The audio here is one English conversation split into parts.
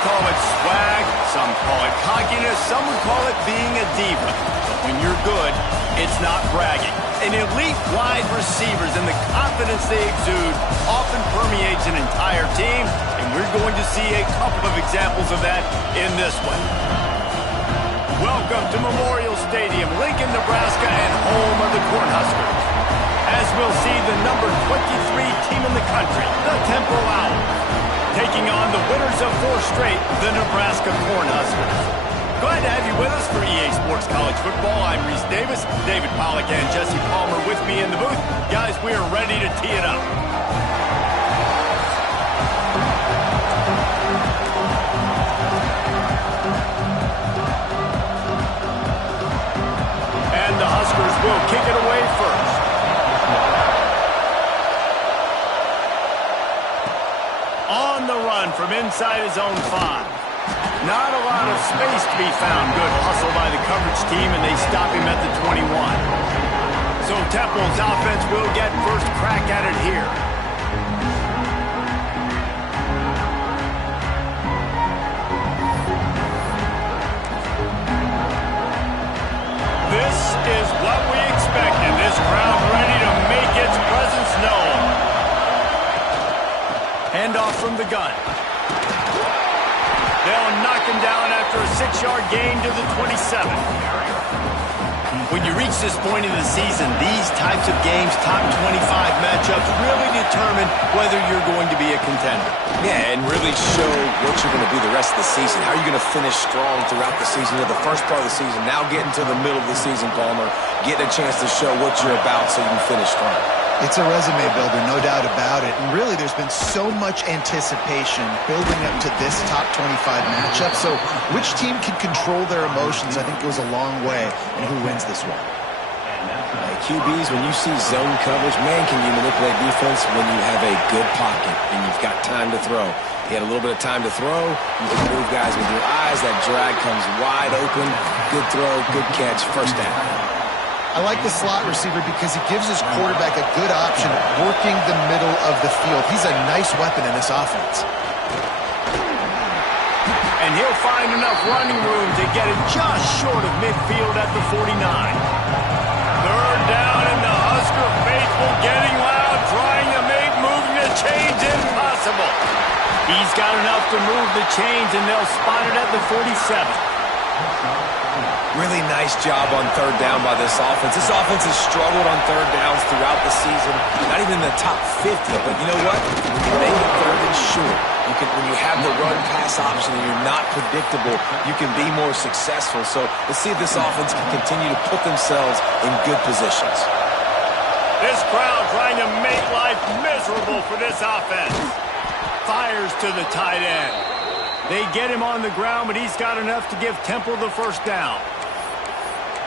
call it swag, some call it cockiness, some would call it being a diva. But when you're good, it's not bragging. An elite wide receivers and the confidence they exude often permeates an entire team, and we're going to see a couple of examples of that in this one. Welcome to Memorial Stadium, Lincoln, Nebraska, and home of the Cornhuskers. As we'll see the number 23 team in the country, the Temple Owls, taking on the winners of 4 straight, the Nebraska Cornhuskers. Glad to have you with us for EA Sports College Football. I'm Reese Davis, David Pollack, and Jesse Palmer with me in the booth. Guys, we are ready to tee it up. And the Huskers will kick it away first. On the run from inside his own 5. Not a lot of space to be found. Good hustle by the coverage team, and they stop him at the 21. So Temple's offense will get first crack at it here. This is what we expected. This crowd ready to make its presence known. Handoff from the gun. They'll knock him down after a 6-yard gain to the 27. When you reach this point in the season, these types of games, top 25 matchups, really determine whether you're going to be a contender. Yeah, and really show what you're going to be the rest of the season. How are you going to finish strong throughout the season? You know, the first part of the season, now getting to the middle of the season, Palmer, getting a chance to show what you're about so you can finish strong. It's a resume builder, no doubt about it. And really, there's been so much anticipation building up to this top 25 matchup. So which team can control their emotions, I think, goes a long way in who wins this one. QBs, when you see zone coverage, man, can you manipulate defense when you have a good pocket and you've got time to throw. You had a little bit of time to throw. You can move guys with your eyes. That drag comes wide open. Good throw, good catch, first down. I like the slot receiver because he gives his quarterback a good option working the middle of the field. He's a nice weapon in this offense. And he'll find enough running room to get it just short of midfield at the 49. Third down, and the Husker faithful getting loud, trying to make moving the chains impossible. He's got enough to move the chains, and they'll spot it at the 47. Really nice job on third down by this offense. This offense has struggled on third downs throughout the season. Not even in the top 50, but you know what? You can make it third and short. When you have the run-pass option and you're not predictable, you can be more successful. So let's see if this offense can continue to put themselves in good positions. This crowd trying to make life miserable for this offense. Fires to the tight end. They get him on the ground, but he's got enough to give Temple the first down.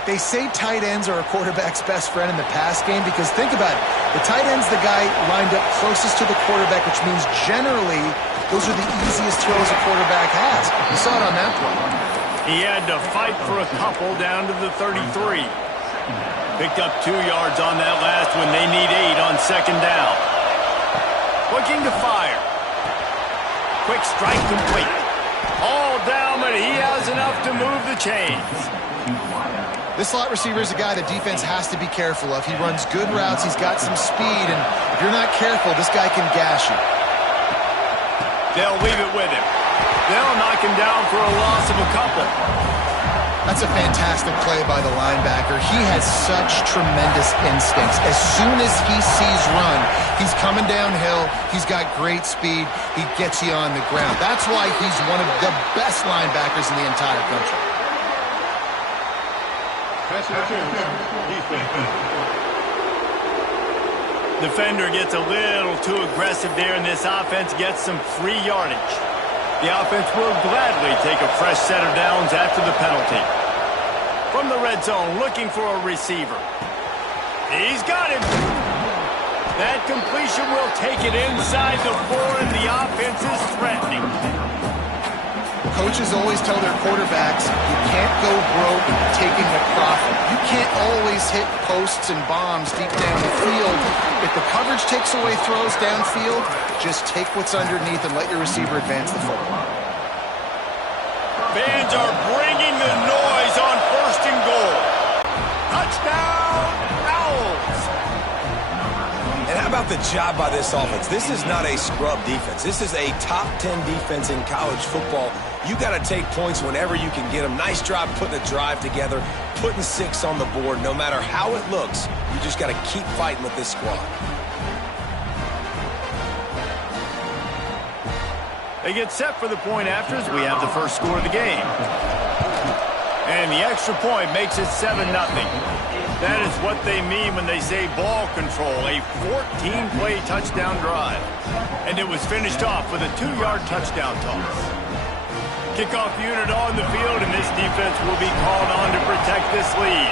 They say tight ends are a quarterback's best friend in the pass game because think about it. The tight end's the guy lined up closest to the quarterback, which means generally those are the easiest throws a quarterback has. You saw it on that play. He had to fight for a couple down to the 33. Picked up 2 yards on that last one. They need 8 on second down. Looking to fire. Quick strike complete. All down, but he has enough to move the chains. This slot receiver is a guy the defense has to be careful of. He runs good routes. He's got some speed, and if you're not careful, this guy can gash you. They'll leave it with him. They'll knock him down for a loss of a couple. That's a fantastic play by the linebacker. He has such tremendous instincts. As soon as he sees run, he's coming downhill. He's got great speed. He gets you on the ground. That's why he's one of the best linebackers in the entire country. Defender gets a little too aggressive there, and this offense gets some free yardage. The offense will gladly take a fresh set of downs after the penalty. From the red zone, looking for a receiver. He's got him. That completion will take it inside the 4, and the offense is threatening. Coaches always tell their quarterbacks, you can't go broke taking a profit. You can't always hit posts and bombs deep down the field. If the coverage takes away throws downfield, just take what's underneath and let your receiver advance the football. Fans are bringing the noise on 1st and goal. Touchdown, Owls! And how about the job by this offense? This is not a scrub defense. This is a top 10 defense in college football. You got to take points whenever you can get them. Nice job putting a drive together, putting 6 on the board. No matter how it looks, you just got to keep fighting with this squad. They get set for the point after as we have the first score of the game. And the extra point makes it 7-0. That is what they mean when they say ball control, a 14-play touchdown drive. And it was finished off with a 2-yard touchdown toss. Kickoff unit on the field, and this defense will be called on to protect this lead.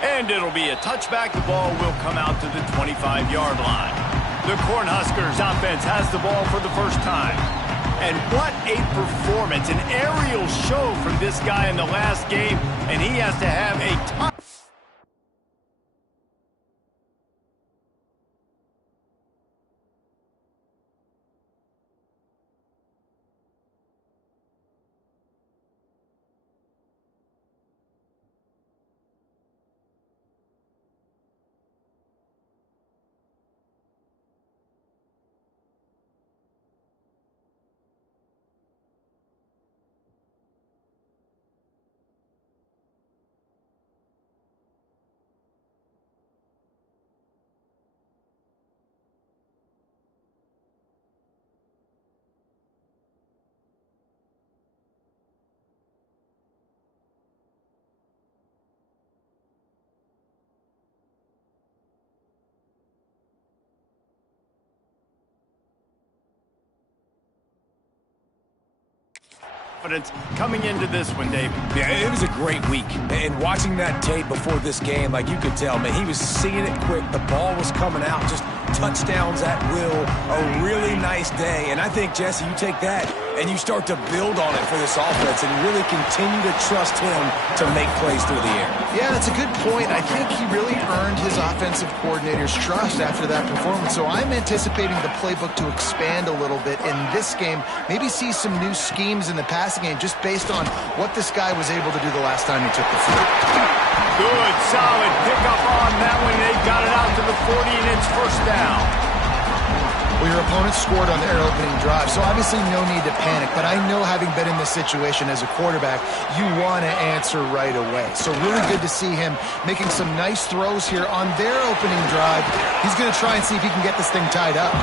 And it'll be a touchback. The ball will come out to the 25-yard line. The Cornhuskers offense has the ball for the first time. And what a performance, an aerial show from this guy in the last game, and he has to have a tough... coming into this one, Dave. Yeah, it was a great week. And watching that tape before this game, like you could tell, man, he was seeing it quick. The ball was coming out, just touchdowns at will. A really nice day. And I think, Jesse, you take that and you start to build on it for this offense and really continue to trust him to make plays through the air. Yeah, that's a good point. I think he really earned his offensive coordinator's trust after that performance. So I'm anticipating the playbook to expand a little bit in this game. Maybe see some new schemes in the passing game just based on what this guy was able to do the last time he took the field. Good, solid pickup on that one. They got it out to the 40, and it's first down. Well, your opponent scored on their opening drive, so obviously no need to panic. But I know, having been in this situation as a quarterback, you want to answer right away. So really good to see him making some nice throws here on their opening drive. He's going to try and see if he can get this thing tied up.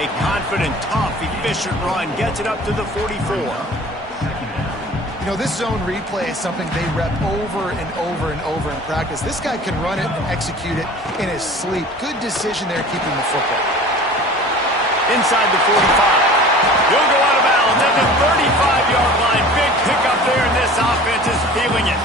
A confident, tough, efficient run gets it up to the 44. You know, this zone replay is something they rep over and over and over in practice. This guy can run it and execute it in his sleep. Good decision there keeping the football. Inside the 45. He'll go out of bounds at the 35-yard line. Big pickup there, and this offense is feeling it.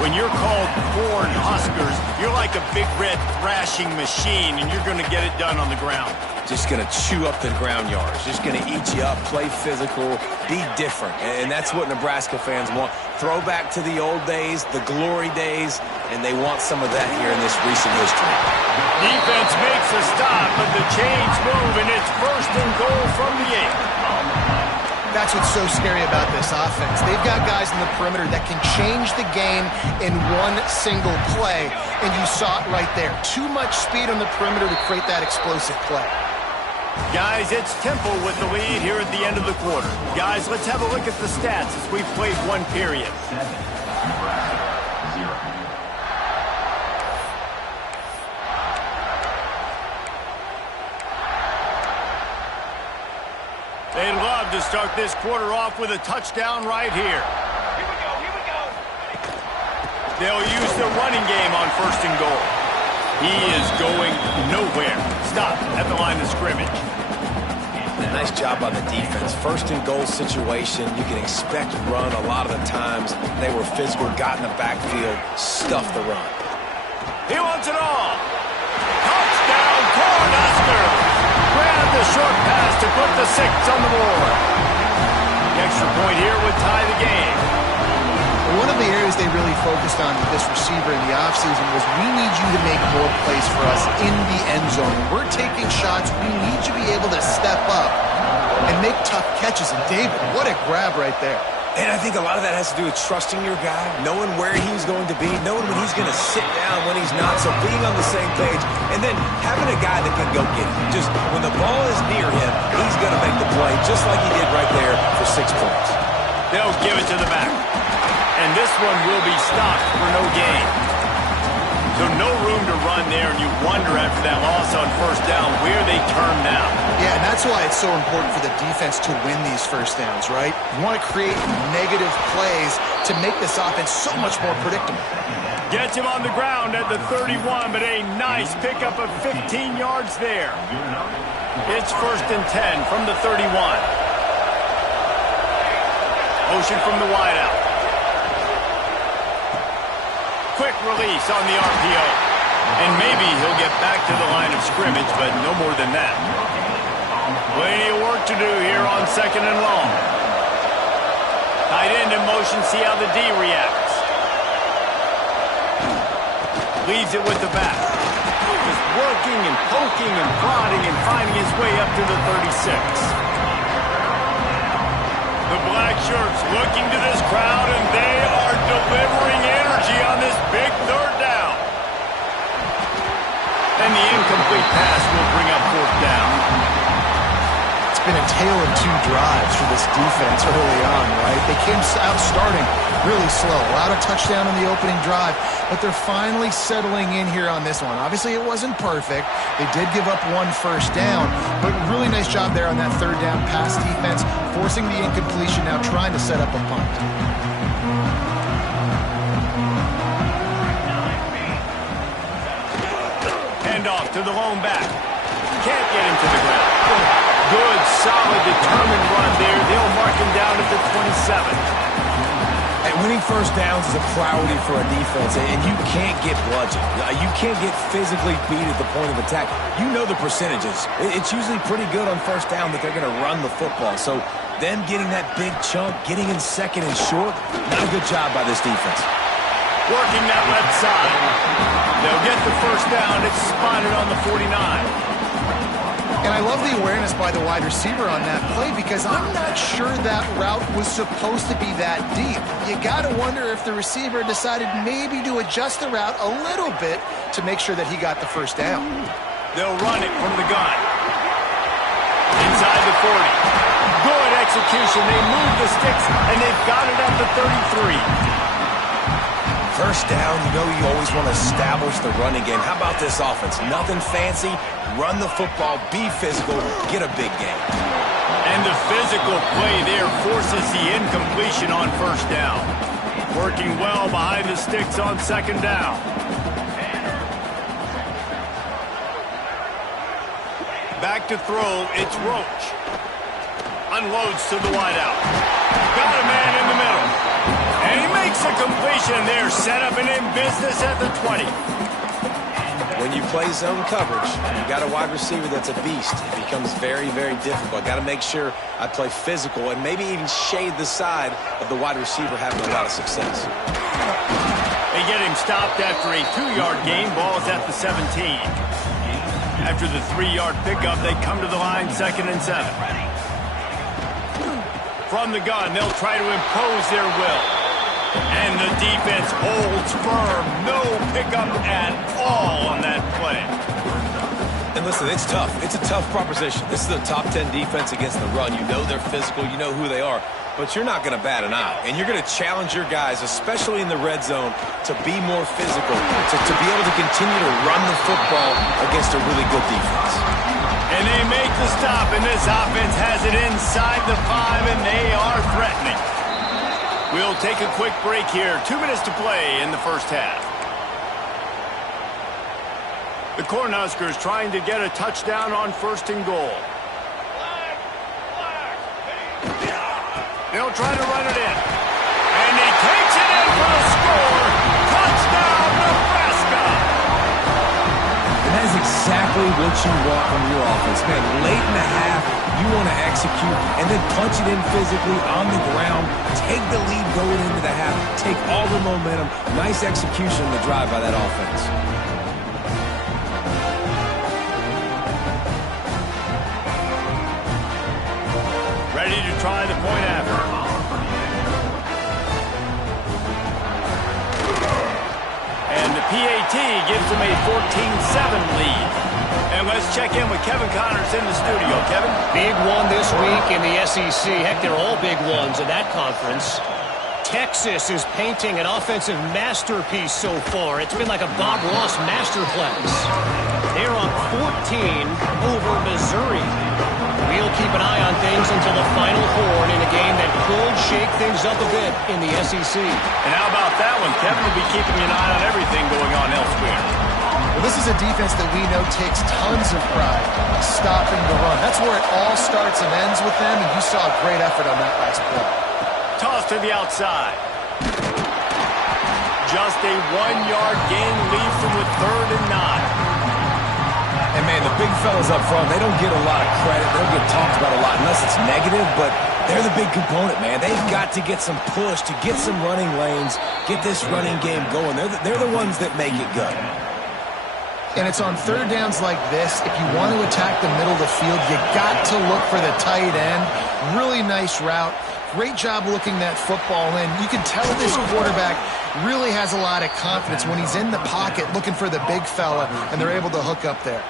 When you're called Cornhuskers, you're like a big red thrashing machine, and you're going to get it done on the ground. Just going to chew up the ground yards. Just going to eat you up, play physical, be different. And that's what Nebraska fans want. Throwback to the old days, the glory days, and they want some of that here in this recent history. Defense makes a stop, but the chains move, and it's first and goal from the 8. That's what's so scary about this offense. They've got guys in the perimeter that can change the game in one single play, and you saw it right there. Too much speed on the perimeter to create that explosive play. Guys, it's Temple with the lead here at the end of the quarter. Guys, let's have a look at the stats as we've played one period. They'd love to start this quarter off with a touchdown right here. Here we go. They'll use the running game on first and goal. He is going nowhere. Stop at the line of scrimmage. Nice job by the defense. First and goal situation, you can expect run a lot of the times. They were physical, got in the backfield, stuffed the run. He wants it all. Touchdown, Cornhuskers. Grab the short pass to put the 6 on the board. The extra point here would tie the game. One of the areas areas they really focused on with this receiver in the offseason was, we need you to make more plays for us in the end zone. We're taking shots. We need you to be able to step up and make tough catches. And David, what a grab right there. And I think a lot of that has to do with trusting your guy, knowing where he's going to be, knowing when he's going to sit down, when he's not, so being on the same page, and then having a guy that can go get it. Just when the ball is near him, he's going to make the play, just like he did right there for 6 points. They'll give it to the back. And this one will be stopped for no gain. So no room to run there, and you wonder after that loss on first down where they turn now. Yeah, and that's why it's so important for the defense to win these first downs, right? You want to create negative plays to make this offense so much more predictable. Gets him on the ground at the 31, but a nice pickup of 15 yards there. It's 1st and 10 from the 31. Motion from the wideout. Quick release on the RPO. And maybe he'll get back to the line of scrimmage, but no more than that. Plenty of work to do here on 2nd and long. Tight end in motion, see how the D reacts. Leaves it with the back. Just working and poking and prodding and finding his way up to the 36. The black shirts looking to this crowd, and they are delivering energy on this big 3rd down. And the incomplete pass will bring up 4th down. It's been a tale of 2 drives for this defense early on, right? They came out starting really slow. Allowed a touchdown on the opening drive, but they're finally settling in here on this one. Obviously, it wasn't perfect. They did give up 1 first down, but really nice job there on that 3rd down pass defense, forcing the incompletion, now trying to set up a punt. Handoff to the lone back. Can't get him to the ground. Good, solid, determined run there. They'll mark him down at the 27. And winning first downs is a priority for a defense, and you can't get bludgeoned. You can't get physically beat at the point of attack. You know the percentages. It's usually pretty good on first down that they're going to run the football. So them getting that big chunk, getting in 2nd and short, not a good job by this defense. Working that left side. They'll get the first down. It's spotted on the 49. And I love the awareness by the wide receiver on that play, because I'm not sure that route was supposed to be that deep. You got to wonder if the receiver decided maybe to adjust the route a little bit to make sure that he got the first down. They'll run it from the gun. Inside the 40. Good execution. They move the sticks, and they've got it at the 33. First down, you know you always want to establish the running game. How about this offense? Nothing fancy. Run the football, be physical, get a big game. And the physical play there forces the incompletion on first down. Working well behind the sticks on 2nd down. Back to throw, it's Roach. Unloads to the wideout. Got a man in the middle. And he makes a completion there, set up and in business at the 20. When you play zone coverage, you got a wide receiver that's a beast. It becomes very, very difficult. Got to make sure I play physical and maybe even shade the side of the wide receiver having a lot of success. They get him stopped after a 2-yard gain. Ball's at the 17. After the 3-yard pickup, they come to the line, 2nd and 7. From the gun, they'll try to impose their will. And the defense holds firm. No pickup at all on that play. And listen, it's tough. It's a tough proposition. This is a top 10 defense against the run. You know they're physical. You know who they are. But you're not going to bat an eye. And you're going to challenge your guys, especially in the red zone, to be more physical, to be able to continue to run the football against a really good defense. And they make the stop, and this offense has it inside the 5, and they are threatening. We'll take a quick break here. 2 minutes to play in the first half. The Cornhuskers trying to get a touchdown on 1st and goal. They'll try to run it in. And he takes it in for the score. Touchdown, Nebraska! And that is exactly what you want from your offense. Man, late in the half, you want to execute and then punch it in physically on the ground, take the lead going into the half, take all the momentum. Nice execution of the drive by that offense. Ready to try the point after. And the PAT gives them a 14-7 lead. And let's check in with Kevin Connors in the studio. Kevin? Big one this week in the SEC. Heck, they're all big ones in that conference. Texas is painting an offensive masterpiece so far. It's been like a Bob Ross masterclass. They're up 14 over Missouri. We'll keep an eye on things until the final horn in a game that could shake things up a bit in the SEC. And how about that one? Kevin will be keeping an eye on everything going on elsewhere. Well, this is a defense that we know takes tons of pride stopping the run. That's where it all starts and ends with them, and you saw a great effort on that last play. Toss to the outside. Just a 1-yard gain leaves them with 3rd and 9. And, man, the big fellas up front, they don't get a lot of credit. They don't get talked about a lot unless it's negative, but they're the big component, man. They've got to get some push, to get some running lanes, get this running game going. They're the ones that make it good. And it's on 3rd downs like this. If you want to attack the middle of the field, you got to look for the tight end. Really nice route. Great job looking that football in. You can tell this quarterback really has a lot of confidence when he's in the pocket looking for the big fella, and they're able to hook up there.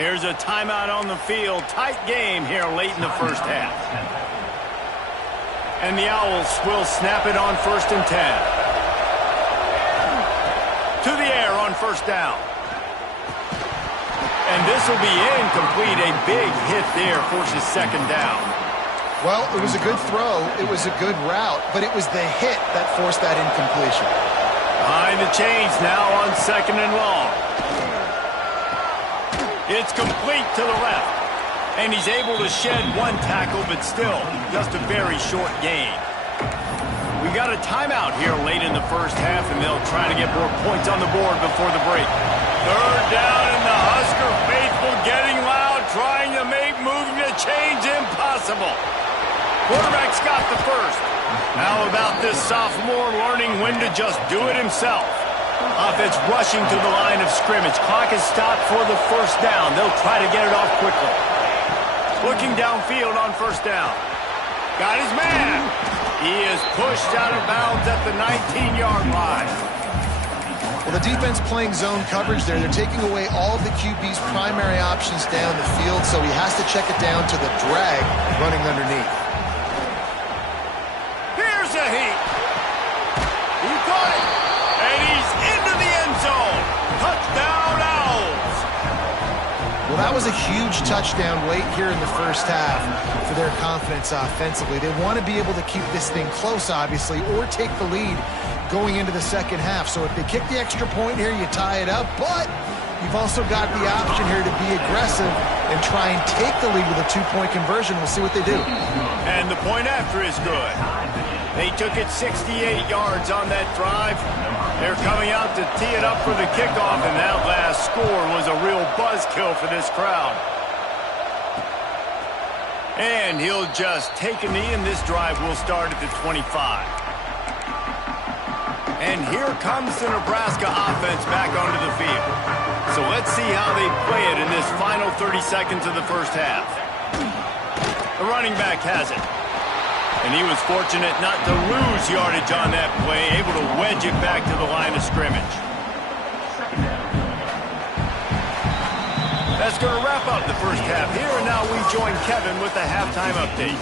Here's a timeout on the field. Tight game here late in the first half. And the Owls will snap it on 1st and 10. To the air on 1st down. And this will be incomplete. A big hit there forces 2nd down. Well, it was a good throw. It was a good route, but it was the hit that forced that incompletion. Behind the chains now on 2nd and long. It's complete to the left. And he's able to shed 1 tackle, but still just a very short gain. We got a timeout here late in the first half, and they'll try to get more points on the board before the break. 3rd down, and the Husker faithful getting loud, trying to make moving the chains impossible. Quarterback's got the first. How about this sophomore learning when to just do it himself? Offense rushing to the line of scrimmage. Clock is stopped for the 1st down. They'll try to get it off quickly. Looking downfield on 1st down. Got his man. He is pushed out of bounds at the 19-yard line. Well, the defense playing zone coverage there. They're taking away all of the QB's primary options down the field, so he has to check it down to the drag running underneath. Here's a heat. He got it. And he's into the end zone. Touchdown, Owls. Well, that was a huge touchdown late here in the first half for their confidence offensively. They want to be able to keep this thing close, obviously, or take the lead going into the second half. So if they kick the extra point here, you tie it up, but you've also got the option here to be aggressive and try and take the lead with a 2-point conversion. We'll see what they do. And the point after is good. They took it 68 yards on that drive. They're coming out to tee it up for the kickoff, and that last score was a real buzzkill for this crowd. And he'll just take a knee, and this drive will start at the 25. And here comes the Nebraska offense back onto the field. So let's see how they play it in this final 30 seconds of the first half. The running back has it. And he was fortunate not to lose yardage on that play, able to wedge it back to the line of scrimmage. That's going to wrap up the first half here, and now we join Kevin with the halftime update.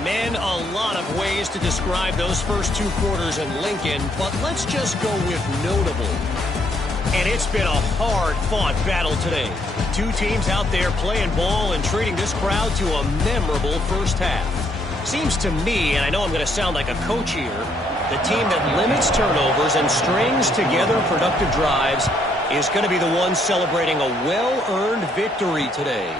Man, a lot of ways to describe those first 2 quarters in Lincoln, but let's just go with notable. And it's been a hard-fought battle today. 2 teams out there playing ball and treating this crowd to a memorable first half. Seems to me, and I know I'm going to sound like a coach here, the team that limits turnovers and strings together productive drives is going to be the one celebrating a well-earned victory today.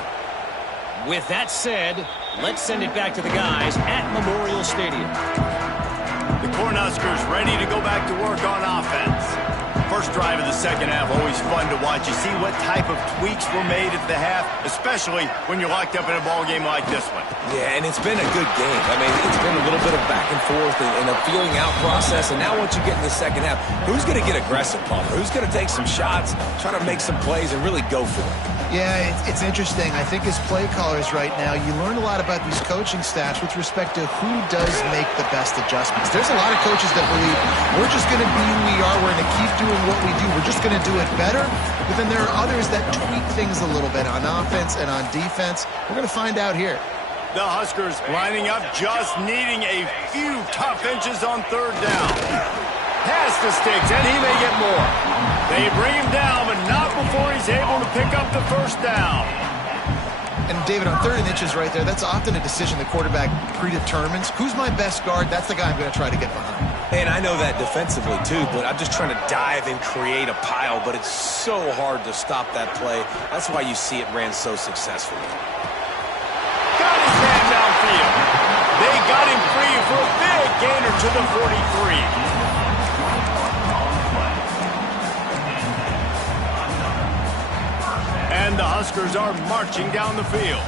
With that said, let's send it back to the guys at Memorial Stadium. The Cornhuskers ready to go back to work on offense. First drive of the second half, always fun to watch. You see what type of tweaks were made at the half, especially when you're locked up in a ball game like this one. Yeah, and it's been a good game. I mean, it's been a little bit of back and forth and a feeling out process. And now once you get in the second half, who's going to get aggressive, Palmer? Who's going to take some shots, try to make some plays, and really go for it? Yeah, it's interesting. I think as play callers right now, you learn a lot about these coaching staffs with respect to who does make the best adjustments. There's a lot of coaches that believe we're just going to be who we are. We're going to keep doing what we do. We're just going to do it better. But then there are others that tweak things a little bit on offense and on defense. We're going to find out here. The Huskers lining up, just needing a few tough inches on third down. Pass the sticks, and he may get more. They bring him down, but not before he's able to pick up the first down. And, David, on 3rd and inches right there, that's often a decision the quarterback predetermines. Who's my best guard? That's the guy I'm going to try to get behind. And I know that defensively, too, but I'm just trying to dive and create a pile, but it's so hard to stop that play. That's why you see it ran so successfully. Got his man downfield. They got him free for a big gainer to the 43. And the Huskers are marching down the field.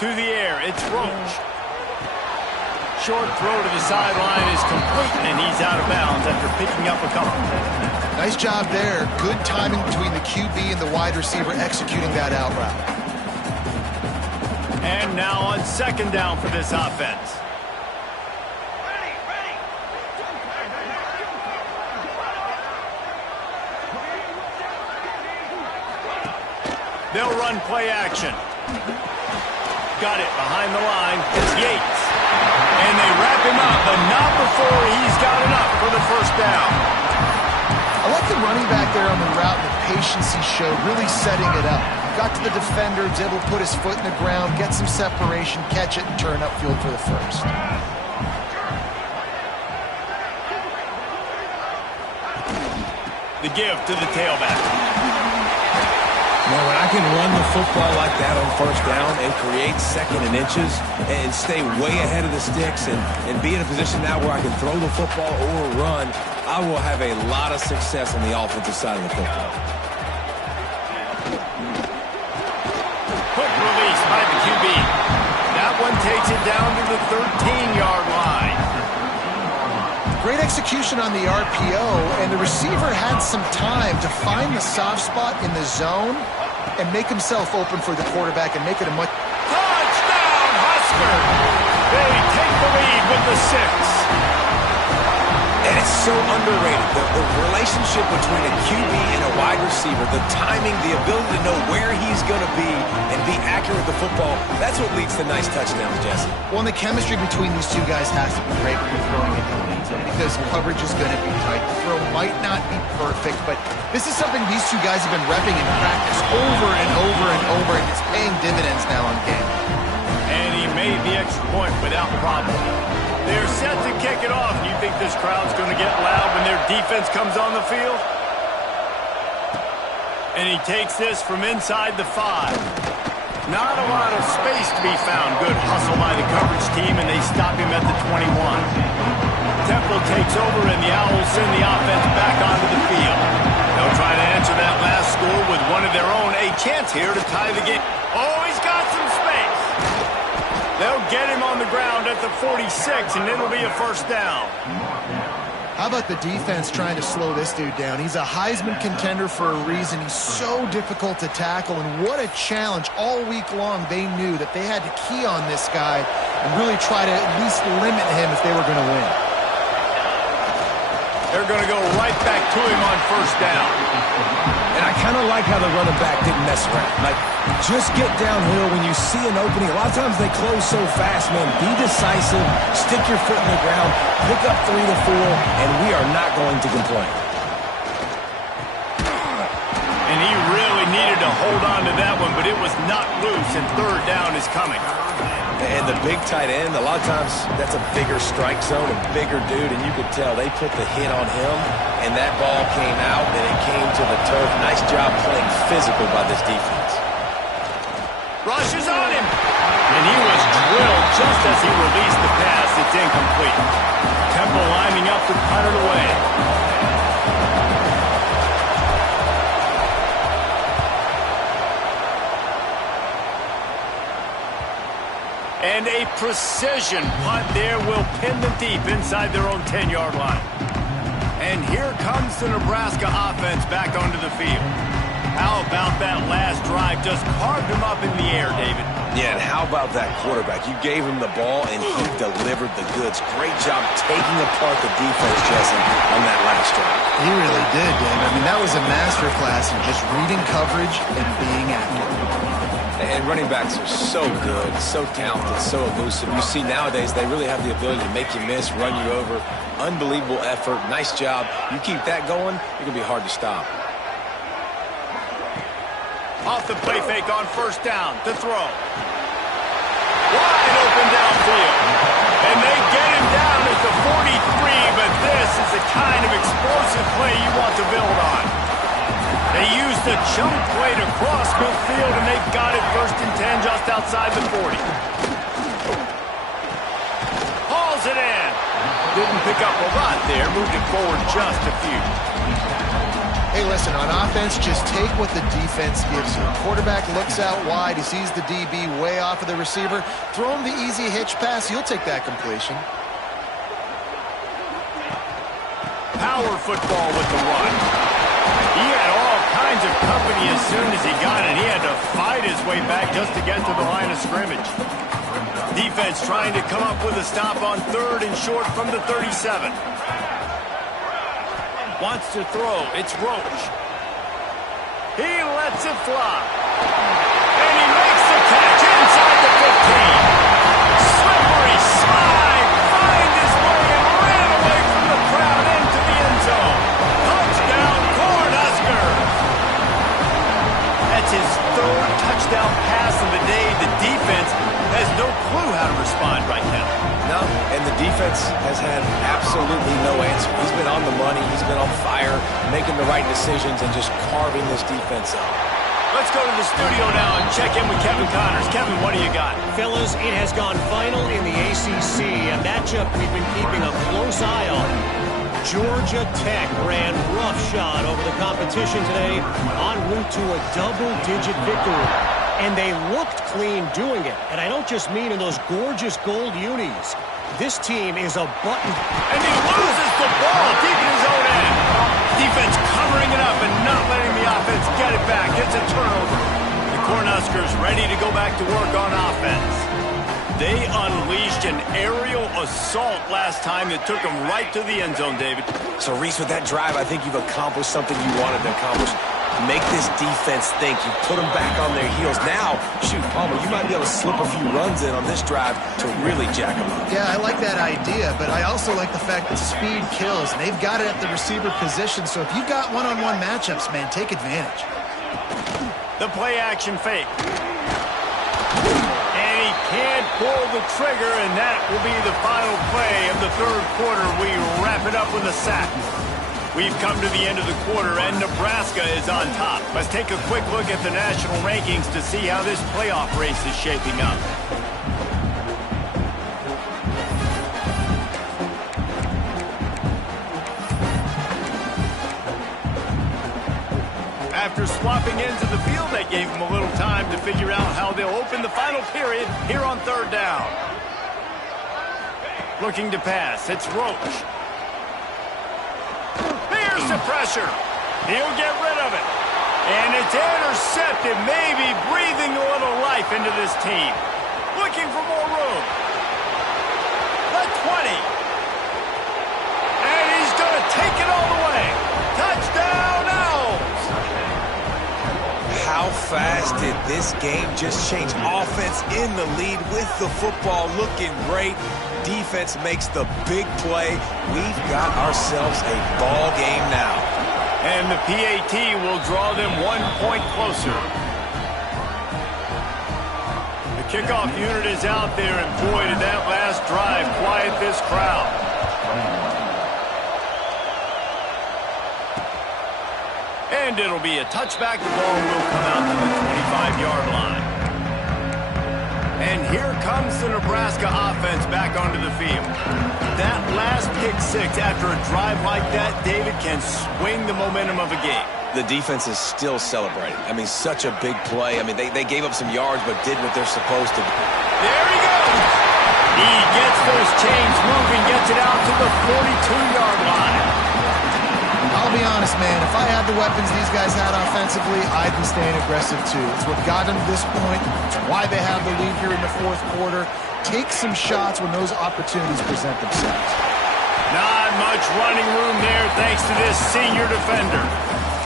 To the air, it's Roach. Short throw to the sideline is complete, and he's out of bounds after picking up a couple. Nice job there. Good timing between the QB and the wide receiver executing that out route. And now on 2nd down for this offense. They'll run play action. Got it behind the line. It's Yates. And they wrap him up, but not before he's got enough for the first down. I like the running back there on the route and the patience he showed, really setting it up. Got to the defender, was able to put his foot in the ground, get some separation, catch it, and turn upfield for the first. The give to the tailback. Now, when I can run the football like that on 1st down and create 2nd and inches and stay way ahead of the sticks and be in a position now where I can throw the football or run, I will have a lot of success on the offensive side of the football. Quick release by the QB. That one takes it down to the 13-yard line. Great execution on the RPO, and the receiver had some time to find the soft spot in the zone and make himself open for the quarterback and make it a much... Touchdown, Husker! They take the lead with the 6. And it's so underrated. The relationship between a QB and a wide receiver, the timing, the ability to know where he's going to be and be accurate with the football, that's what leads to nice touchdowns, Jesse. Well, and the chemistry between these two guys has to be great when you're throwing into the lead zone because coverage is going to be tight. The throw might not be perfect, but this is something these two guys have been repping in practice over and over and over, and it's paying dividends now on game. And he made the extra point without problem. They're set to kick it off. Do you think this crowd's going to get loud when their defense comes on the field? And he takes this from inside the 5. Not a lot of space to be found. Good hustle by the coverage team, and they stop him at the 21. Temple takes over, and the Owls send the offense back onto the field. They'll try to answer that last score with one of their own. A chance here to tie the game. Oh, he's got some space. They'll get him on the ground at the 46, and it'll be a first down. How about the defense trying to slow this dude down? He's a Heisman contender for a reason. He's so difficult to tackle, and what a challenge. All week long, they knew that they had to key on this guy and really try to at least limit him if they were going to win. They're going to go right back to him on first down. And I kind of like how the running back didn't mess around. Like, just get downhill when you see an opening. A lot of times they close so fast, man. Be decisive, stick your foot in the ground, pick up 3 to 4, and we are not going to complain. And he really needed to hold on to that one, but it was not loose, and third down is coming. And the big tight end, a lot of times that's a bigger strike zone, a bigger dude, and you could tell they put the hit on him, and that ball came out, and it came to the turf. Nice job playing physical by this defense. Rush is on him, and he was drilled just as he released the pass. It's incomplete. have to punt it away. And a precision punt there will pin them deep inside their own 10-yard line. And here comes the Nebraska offense back onto the field. How about that last drive? Just carved him up in the air, David. Yeah, and how about that quarterback? You gave him the ball, and he delivered the goods. Great job taking apart the defense, Jesse, on that last drive. He really did, Dave. I mean, that was a masterclass in just reading coverage and being accurate. And running backs are so good, so talented, so elusive. You see nowadays they really have the ability to make you miss, run you over. Unbelievable effort. Nice job. You keep that going, it can be hard to stop. Off the play fake on first down to throw. Wide open downfield. And they get him down at the 43, but this is the kind of explosive play you want to build on. They used the chunk play to cross midfield, and they got it first and 10 just outside the 40. Hauls it in. Didn't pick up a lot there. Moved it forward just a few. Hey, listen, on offense, just take what the defense gives you. Quarterback looks out wide. He sees the DB way off of the receiver. Throw him the easy hitch pass. You'll take that completion. Power football with the run. He had all kinds of company as soon as he got it. He had to fight his way back just to get to the line of scrimmage. Defense trying to come up with a stop on third and short from the 37. Wants to throw. It's Roach. He lets it fly. And he makes the catch inside the 15. Slippery slide. Find his way and ran away from the crowd into the end zone. Touchdown, Cornhuskers. That's his third touchdown pass of the day. The defense has no clue how to respond right now. No, and the defense has had absolutely no answer. He's been on the money. He's been on fire, making the right decisions and just carving this defense up. Let's go to the studio now and check in with Kevin Connors. Kevin, what do you got? Fellas, it has gone final in the ACC, a matchup we've been keeping a close eye on. Georgia Tech ran roughshod over the competition today en route to a double-digit victory. And they looked clean doing it. And I don't just mean in those gorgeous gold unis. This team is a button. And he loses the ball deep in his own end. Defense covering it up and not letting the offense get it back. It's a turnover. The Cornhuskers ready to go back to work on offense. They unleashed an aerial assault last time that took them right to the end zone, David. So, Reese, with that drive, I think you've accomplished something you wanted to accomplish. Make this defense think. You put them back on their heels. Now, shoot, Palmer, you might be able to slip a few runs in on this drive to really jack them up. Yeah, I like that idea, but I also like the fact that speed kills. And they've got it at the receiver position, so if you've got one-on-one matchups, man, take advantage. The play-action fake. And he can't pull the trigger, and that will be the final play of the third quarter. We wrap it up with a sack. We've come to the end of the quarter, and Nebraska is on top. Let's take a quick look at the national rankings to see how this playoff race is shaping up. After swapping ends of the field, that gave them a little time to figure out how they'll open the final period here on third down. Looking to pass, it's Roach. Here's the pressure. He'll get rid of it. And it's intercepted, maybe breathing a little life into this team. Looking for more room. The 20. And he's going to take it all the way. Touchdown, Owls. How fast did this game just change? Offense in the lead with the football, looking great. Defense makes the big play. We've got ourselves a ball game now. And the PAT will draw them 1 point closer. The kickoff unit is out there, and boy, did that last drive quiet this crowd. And it'll be a touchback. The ball will come out to the 25-yard line. And here comes the Nebraska offense back onto the field. That last pick six after a drive like that, David, can swing the momentum of a game. The defense is still celebrating. I mean, such a big play. I mean, they gave up some yards but did what they're supposed to do. There he goes. He gets those chains moving, gets it out to the 42-yard line. I'll be honest, man. If I had the weapons these guys had offensively, I'd be staying aggressive too. It's what got them to this point. It's why they have the lead here in the fourth quarter. Take some shots when those opportunities present themselves. Not much running room there thanks to this senior defender.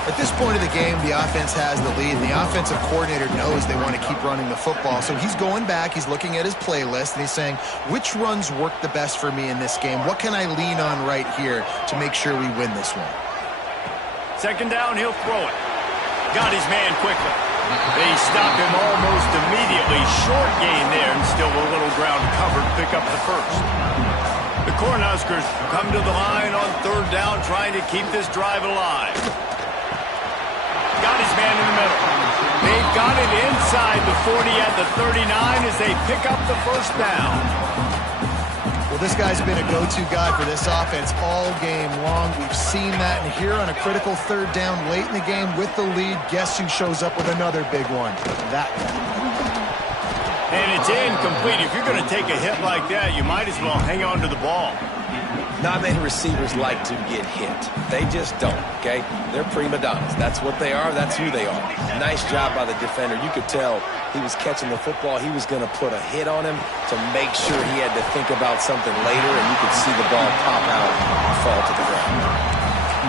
At this point of the game, the offense has the lead, and the offensive coordinator knows they want to keep running the football. So he's going back, he's looking at his playlist, and he's saying, which runs work the best for me in this game? What can I lean on right here to make sure we win this one? Second down, he'll throw it. Got his man quickly. They stop him almost immediately. Short gain there, and still a little ground covered. Pick up the first. The Cornhuskers come to the line on third down, trying to keep this drive alive. Got his man in the middle. They've got it inside the 40 at the 39 as they pick up the first down. Well, this guy's been a go-to guy for this offense all game long. We've seen that, and here on a critical third down late in the game with the lead, guess who shows up with another big one? That guy. And it's incomplete. If you're going to take a hit like that, you might as well hang on to the ball. Not many receivers like to get hit. They just don't, okay? They're prima donnas. That's what they are. That's who they are. Nice job by the defender. You could tell he was catching the football. He was going to put a hit on him to make sure he had to think about something later, and you could see the ball pop out and fall to the ground.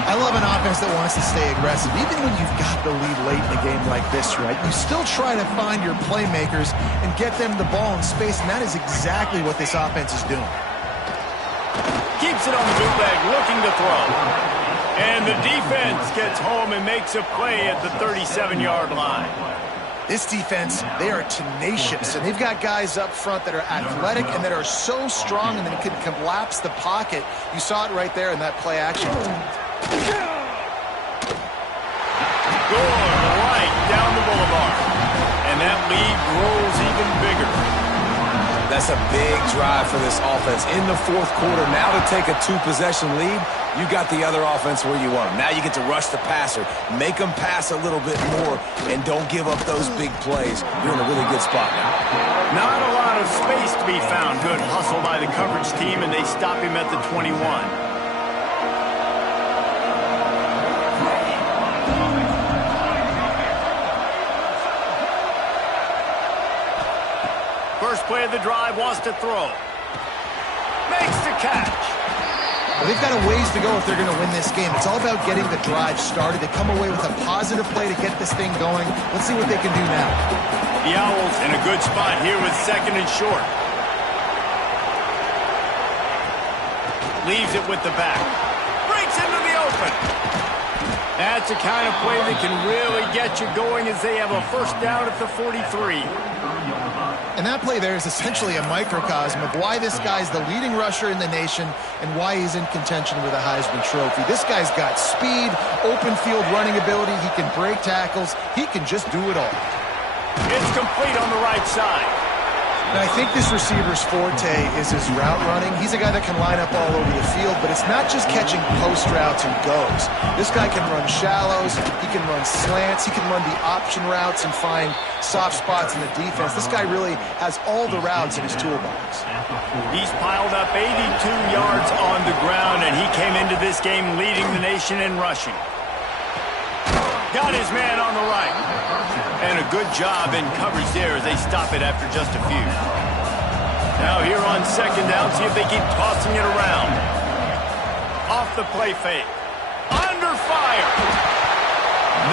I love an offense that wants to stay aggressive. Even when you've got the lead late in a game like this, right, you still try to find your playmakers and get them the ball in space, and that is exactly what this offense is doing. Keeps it on the bootleg, looking to throw. And the defense gets home and makes a play at the 37-yard line. This defense, they are tenacious, and they've got guys up front that are athletic and that are so strong and that can collapse the pocket. You saw it right there in that play action. Going right down the boulevard. And that lead grows even bigger. That's a big drive for this offense in the fourth quarter. Now to take a two-possession lead, you got the other offense where you want them. Now you get to rush the passer, make them pass a little bit more, and don't give up those big plays. You're in a really good spot now. Not a lot of space to be found. Good hustle by the coverage team, and they stop him at the 21. First play of the drive, wants to throw. Makes the catch. Well, they've got a ways to go if they're going to win this game. It's all about getting the drive started. They come away with a positive play to get this thing going. Let's see what they can do now. The Owls in a good spot here with second and short. Leaves it with the back. Breaks into the open. That's the kind of play that can really get you going as they have a first down at the 43. And that play there is essentially a microcosm of why this guy's the leading rusher in the nation and why he's in contention with a Heisman Trophy. This guy's got speed, open field running ability. He can break tackles. He can just do it all. It's complete on the right side. And I think this receiver's forte is his route running. He's a guy that can line up all over the field, but it's not just catching post routes and goes. This guy can run shallows, he can run slants, he can run the option routes and find soft spots in the defense. This guy really has all the routes in his toolbox. He's piled up 82 yards on the ground, and he came into this game leading the nation in rushing. Got his man on the right. And a good job in coverage there as they stop it after just a few. Now here on second down, see if they keep tossing it around. Off the play fake. Under fire.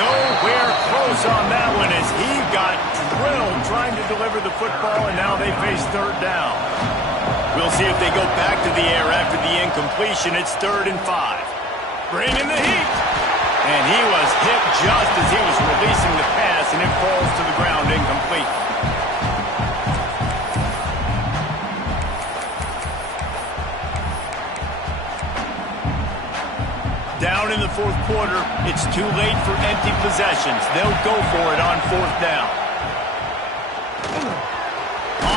Nowhere close on that one as he got drilled trying to deliver the football, and now they face third down. We'll see if they go back to the air after the incompletion. It's 3rd and 5. Bring in the heat. And he was hit just as he was releasing the pass, and it falls to the ground incomplete. Down in the fourth quarter, it's too late for empty possessions. They'll go for it on 4th down.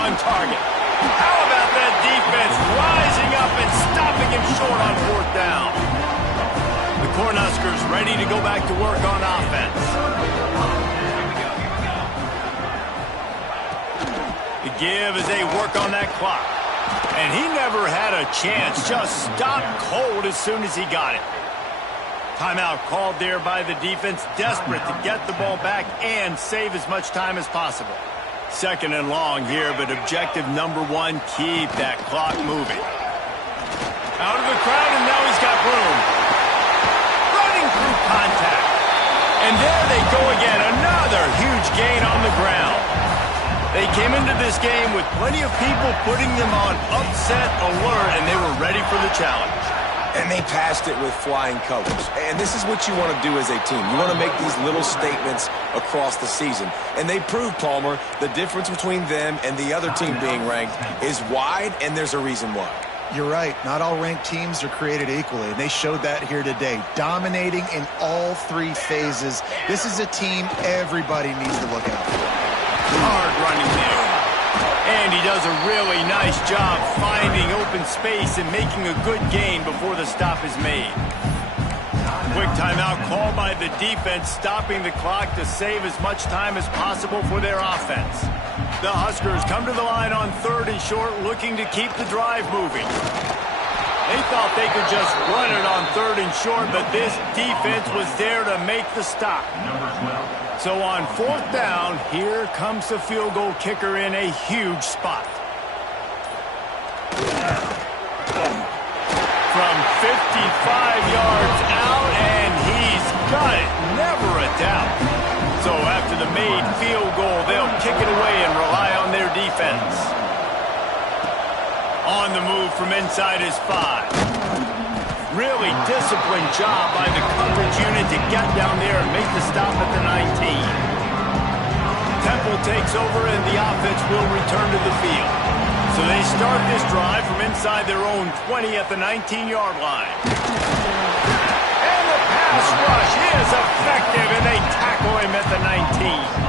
On target. How about that defense rising up and stopping him short on fourth down? The Cornhuskers ready to go back to work on offense. The give as they work on that clock. And he never had a chance, just stopped cold as soon as he got it. Timeout called there by the defense, desperate to get the ball back and save as much time as possible. Second and long here, but objective number one, keep that clock moving. Out of the crowd, and now he's got room. Running through contact. And there they go again, another huge gain on the ground. They came into this game with plenty of people putting them on upset alert, and they were ready for the challenge. And they passed it with flying colors. And this is what you want to do as a team. You want to make these little statements across the season. And they proved, Palmer, the difference between them and the other team being ranked is wide, and there's a reason why. You're right. Not all ranked teams are created equally, and they showed that here today, dominating in all three phases. This is a team everybody needs to look out for. Hard running there. And he does a really nice job finding open space and making a good gain before the stop is made. Quick timeout called by the defense, stopping the clock to save as much time as possible for their offense. The Huskers come to the line on third and short, looking to keep the drive moving. They thought they could just run it on third and short, but this defense was there to make the stop. So on fourth down, here comes the field goal kicker in a huge spot. From 55 yards out, and he's got it. Never a doubt. So after the made field goal, they'll kick it away and rely on their defense. On the move from inside his 5. Really disciplined job by the coverage unit to get down there and make the stop at the 19. Temple takes over and the offense will return to the field. So they start this drive from inside their own 20 at the 19-yard line. And the pass rush is effective, and they tackle him at the 19.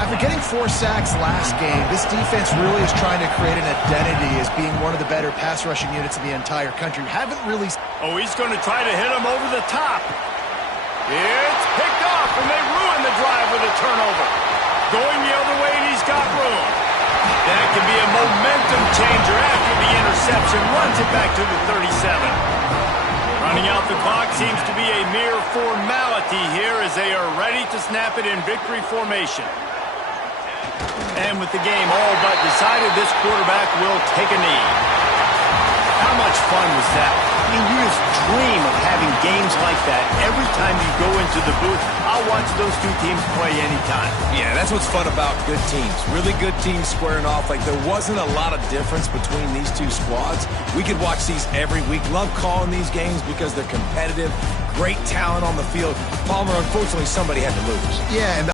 After getting 4 sacks last game, this defense really is trying to create an identity as being one of the better pass rushing units in the entire country. Haven't really... Oh, he's going to try to hit him over the top. It's picked off, and they ruin the drive with a turnover. Going the other way, and he's got room. That can be a momentum changer after the interception. Runs it back to the 37. Running out the clock seems to be a mere formality here as they are ready to snap it in victory formation. And with the game all but decided, this quarterback will take a knee. How much fun was that? I mean, you just dream of having games like that every time you go into the booth. I'll watch those two teams play anytime. Yeah, that's what's fun about good teams. Really good teams squaring off. Like, there wasn't a lot of difference between these two squads. We could watch these every week. Love calling these games because they're competitive. Great talent on the field. Palmer, unfortunately, somebody had to lose. Yeah, and